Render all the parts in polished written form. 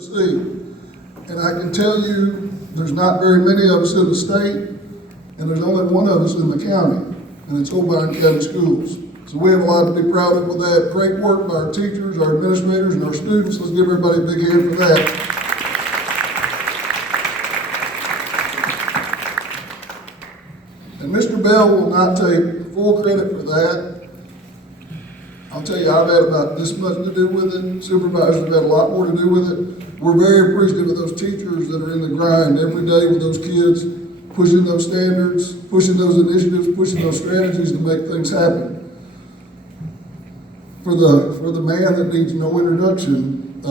Steve. And I can tell you, there's not very many of us in the state, and there's only one of us in the county, and it's Obion County Schools. So we have a lot to be proud of with that. Great work by our teachers, our administrators, and our students. Let's give everybody a big hand for that. And Mr. Bell will not take full credit for that. I'll tell you, I've had about this much to do with it. Supervisors have had a lot more to do with it. We're very appreciative of those teachers that are in the grind every day with those kids, pushing those standards, pushing those initiatives, pushing those strategies to make things happen. For the man that needs no introduction,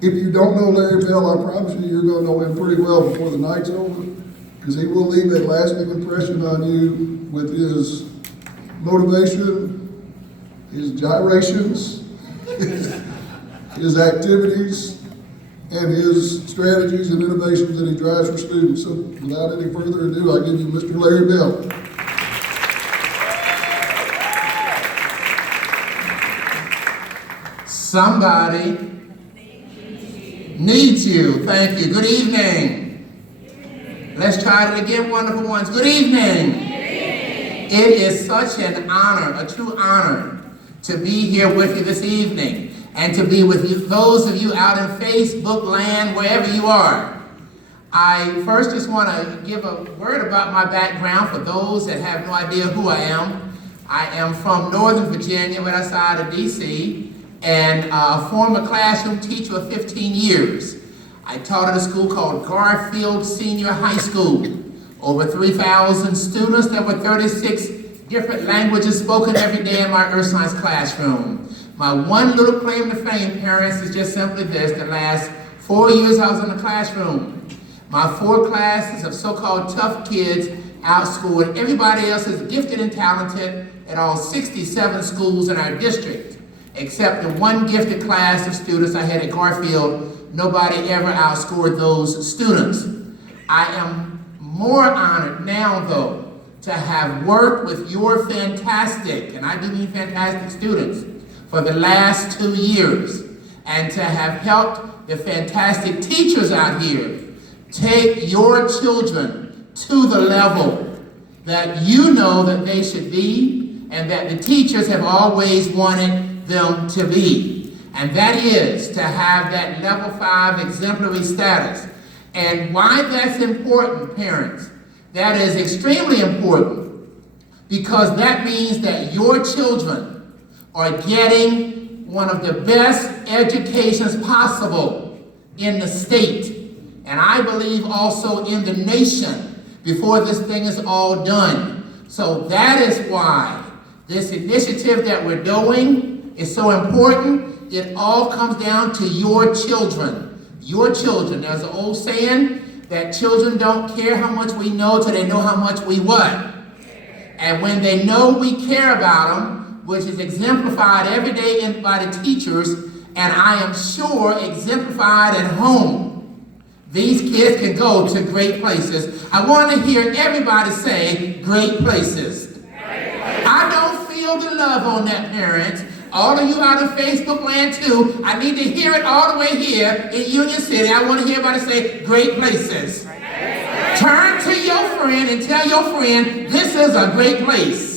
if you don't know Larry Bell, I promise you, you're going to know him pretty well before the night's over, because he will leave a lasting impression on you with his motivation, his gyrations, his activities, and his strategies and innovations that he drives for students. So without any further ado, I give you Mr. Larry Bell. Somebody needs you. Thank you. Good evening. Let's try it again, wonderful ones. Good evening. It is such an honor, a true honor, to be here with you this evening and to be with you, those of you out in Facebook land, wherever you are. I first just want to give a word about my background for those that have no idea who I am. I am from Northern Virginia, right outside of D.C., and a former classroom teacher of 15 years. I taught at a school called Garfield Senior High School. Over 3,000 students. There were 36 different languages spoken every day in my earth science classroom. My one little claim to fame, parents, is just simply this. The last 4 years I was in the classroom. My 4 classes of so-called tough kids outscored everybody else is gifted and talented at all 67 schools in our district. Except the one gifted class of students I had at Garfield, nobody ever outscored those students. I am more honored now, though, to have worked with your fantastic, and I do mean fantastic students, for the last 2 years, and to have helped the fantastic teachers out here take your children to the level that you know that they should be, and that the teachers have always wanted them to be. And that is to have that level 5 exemplary status. And why that's important, parents, that is extremely important, because that means that your children are getting one of the best educations possible in the state, and I believe also in the nation, before this thing is all done. So that is why this initiative that we're doing is so important. It all comes down to your children. Your children. There's an old saying that children don't care how much we know till they know how much we what. And when they know we care about them, which is exemplified every day by the teachers, and I am sure exemplified at home, these kids can go to great places. I want to hear everybody say great places. I don't feel the love on that, parents. All of you out in Facebook land too, I need to hear it all the way here in Union City. I want to hear everybody say great places. Turn to your friend and tell your friend, this is a great place.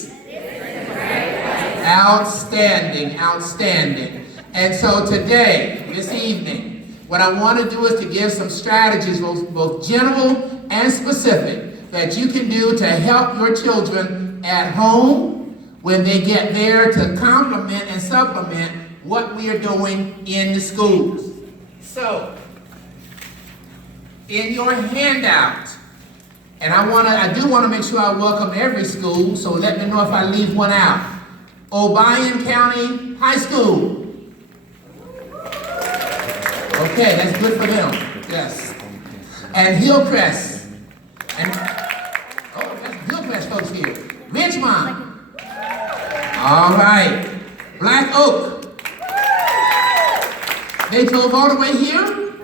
Outstanding, outstanding. And so today, this evening, what I want to do is to give some strategies, both general and specific, that you can do to help your children at home when they get there, to complement and supplement what we are doing in the schools. So, in your handout, and I do want to make sure I welcome every school, so let me know if I leave one out. Obion County High School. Okay, that's good for them. Yes. And Hillcrest. And that's Hillcrest folks here. Richmond. All right. Black Oak. They drove all the way here?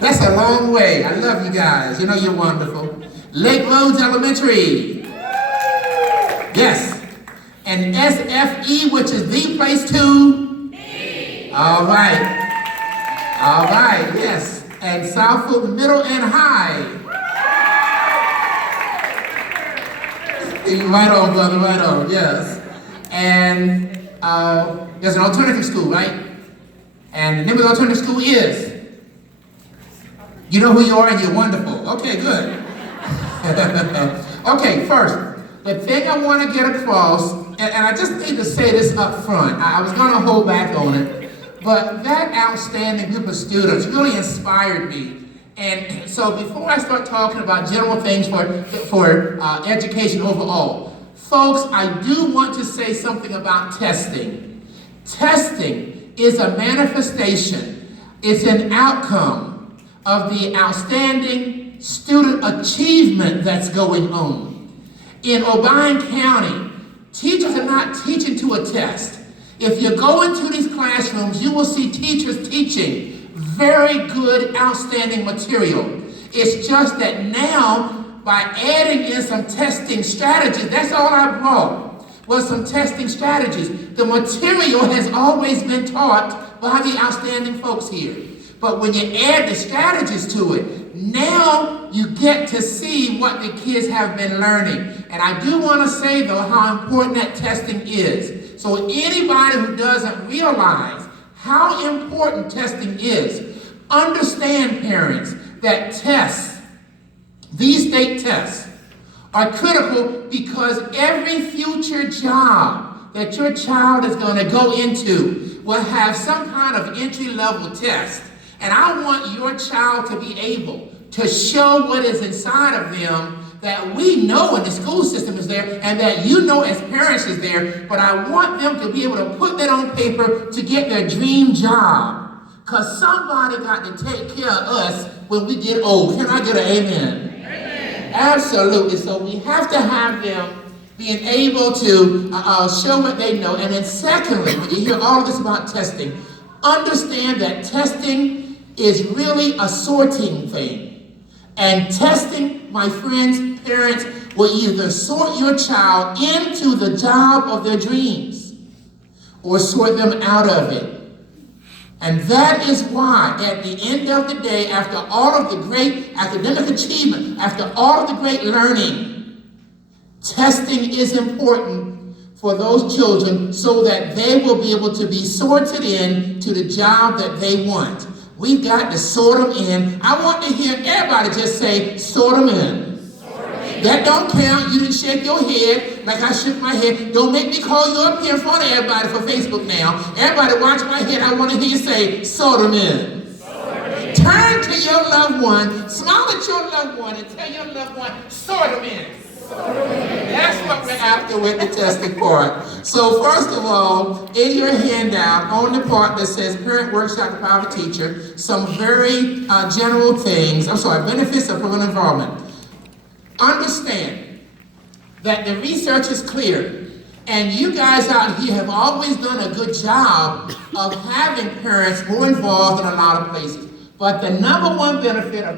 That's a long way. I love you guys. You know you're wonderful. Lake Roads Elementary. Yes. And SFE, which is the place to be. All right. All right, yes. And Southfield Middle and High. Right on, brother, right on, yes. And there's an alternative school, right? And the name of the alternative school is? You know who you are and you're wonderful. Okay, good. Okay, first, the thing I want to get across, and I just need to say this up front. I was going to hold back on it, but that outstanding group of students really inspired me. And so before I start talking about general things for education overall, folks, I do want to say something about testing. Testing is a manifestation, it's an outcome of the outstanding student achievement that's going on. In Obion County, teachers are not teaching to a test. If you go into these classrooms, you will see teachers teaching very good, outstanding material. It's just that now, by adding in some testing strategies, that's all I brought, was some testing strategies. The material has always been taught by the outstanding folks here. But when you add the strategies to it, now you get to see what the kids have been learning. And I do want to say, though, how important that testing is. So anybody who doesn't realize how important testing is, understand, parents, that tests, these state tests, are critical because every future job that your child is going to go into will have some kind of entry-level test. And I want your child to be able to show what is inside of them that we know in the school system is there and that you know as parents is there, but I want them to be able to put that on paper to get their dream job. Because somebody got to take care of us when we get old. Can I get an amen? Amen. Absolutely. So we have to have them being able to show what they know. And then secondly, when you hear all of this about testing, understand that testing is really a sorting thing. And testing, my friends, parents, will either sort your child into the job of their dreams or sort them out of it. And that is why, at the end of the day, after all of the great academic achievement, after all of the great learning, testing is important for those children so that they will be able to be sorted in to the job that they want. We've got to sort them in. I want to hear everybody just say, sort them in. That don't count. You didn't shake your head like I shook my head. Don't make me call you up here in front of everybody for Facebook now. Everybody watch my head. I want to hear you say, sort them in. Turn to your loved one, smile at your loved one, and tell your loved one, sort them in. That's what we're after with the testing part. So first of all, in your handout, on the part that says Parent Workshop to Power Teacher, some very general things, benefits of parental involvement. Understand that the research is clear, and you guys out here have always done a good job of having parents more involved in a lot of places. But the number one benefit of